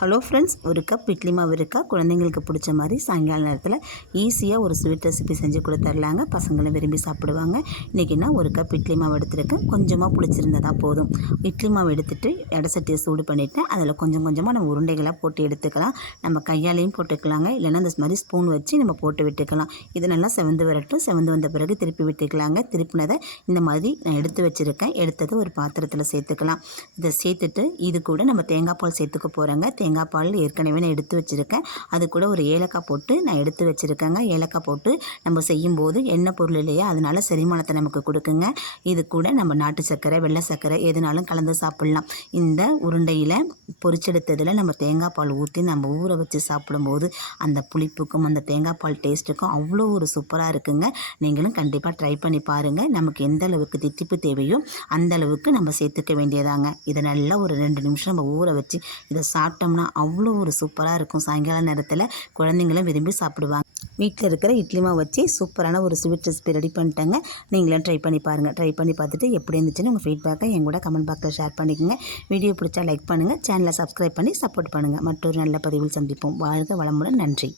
Hello friends ஒரு cup idli மாவு இருக்கா? குழந்தைங்களுக்கு பிடிச்ச மாதிரி சாயங்கால நேரத்தில் ஈஸியாக ஒரு ஸ்வீட் ரெசிபி செஞ்சு கொடுத்துர்லாங்க. பசங்களும் விரும்பி சாப்பிடுவாங்க. இன்றைக்கி நான் ஒரு கப் இட்லி மாவு எடுத்துருக்கேன். கொஞ்சமாக பிடிச்சிருந்ததா போதும். இட்லி மாவு எடுத்துகிட்டு இடசட்டியை சட்டியை சூடு பண்ணிவிட்டேன் அதில் கொஞ்சம் கொஞ்சமாக நம்ம உருண்டைகளாக போட்டு எடுத்துக்கலாம். நம்ம கையாலையும் போட்டுக்கலாங்க. இல்லைன்னா இந்த மாதிரி ஸ்பூன் வச்சு நம்ம போட்டு விட்டுக்கலாம். இது நல்லா செவந்து வரட்டும். செவந்து வந்த பிறகு திருப்பி விட்டுக்கலாங்க. திருப்பினதை இந்த மாதிரி நான் எடுத்து வச்சுருக்கேன். எடுத்ததை ஒரு பாத்திரத்தில் சேர்த்துக்கலாம். இதை சேர்த்துட்டு இது கூட நம்ம தேங்காய் பால் சேர்த்துக்க போகிறோங்க தேங்காய் பால் ஏற்கனவே நான் எடுத்து வச்சுருக்கேன். அது கூட ஒரு ஏலக்காய் போட்டு நான் எடுத்து வச்சுருக்கேங்க. ஏலக்காய் போட்டு நம்ம செய்யும்போது எண்ணெய் பொருள் இல்லையா? அதனால செரிமானத்தை நமக்கு கொடுக்குங்க. இது கூட நம்ம நாட்டு சர்க்கரை வெள்ளை சர்க்கரை எதுனாலும் கலந்து சாப்பிட்லாம். இந்த உருண்டையில் பொரிச்செடுத்ததில் நம்ம தேங்காய் பால் ஊற்றி நம்ம ஊற வச்சு சாப்பிடும்போது அந்த புளிப்புக்கும் அந்த தேங்காய் பால் டேஸ்ட்டுக்கும் அவ்வளோ ஒரு சூப்பராக இருக்குங்க. நீங்களும் கண்டிப்பாக ட்ரை பண்ணி பாருங்கள் நமக்கு எந்த அளவுக்கு தித்திப்பு தேவையோ அந்த அளவுக்கு நம்ம சேர்த்துக்க வேண்டியதாங்க. இதை நல்லா ஒரு ரெண்டு நிமிஷம் நம்ம ஊற வச்சு இதை சாப்பிட்டோம் சாப்பிட்டோம்னா அவ்வளோ ஒரு சூப்பராக இருக்கும். சாயங்கால நேரத்தில் குழந்தைங்களும் விரும்பி சாப்பிடுவாங்க. வீட்டில் இருக்கிற இட்லி மாவு வச்சு சூப்பரான ஒரு ஸ்வீட் ரெசிபி ரெடி பண்ணிட்டேங்க. நீங்களும் ட்ரை பண்ணி பாருங்கள் ட்ரை பண்ணி பார்த்துட்டு எப்படி இருந்துச்சுன்னு உங்கள் ஃபீட்பேக்கை என் கூட கமெண்ட் பாக்ஸில் ஷேர் பண்ணிக்கோங்க. வீடியோ பிடிச்சா லைக் பண்ணுங்கள் சேனலை சப்ஸ்கிரைப் பண்ணி சப்போர்ட் பண்ணுங்கள் மற்றொரு நல்ல பதிவில் சந்திப்போம். வாழ்க வளமுடன். நன்றி.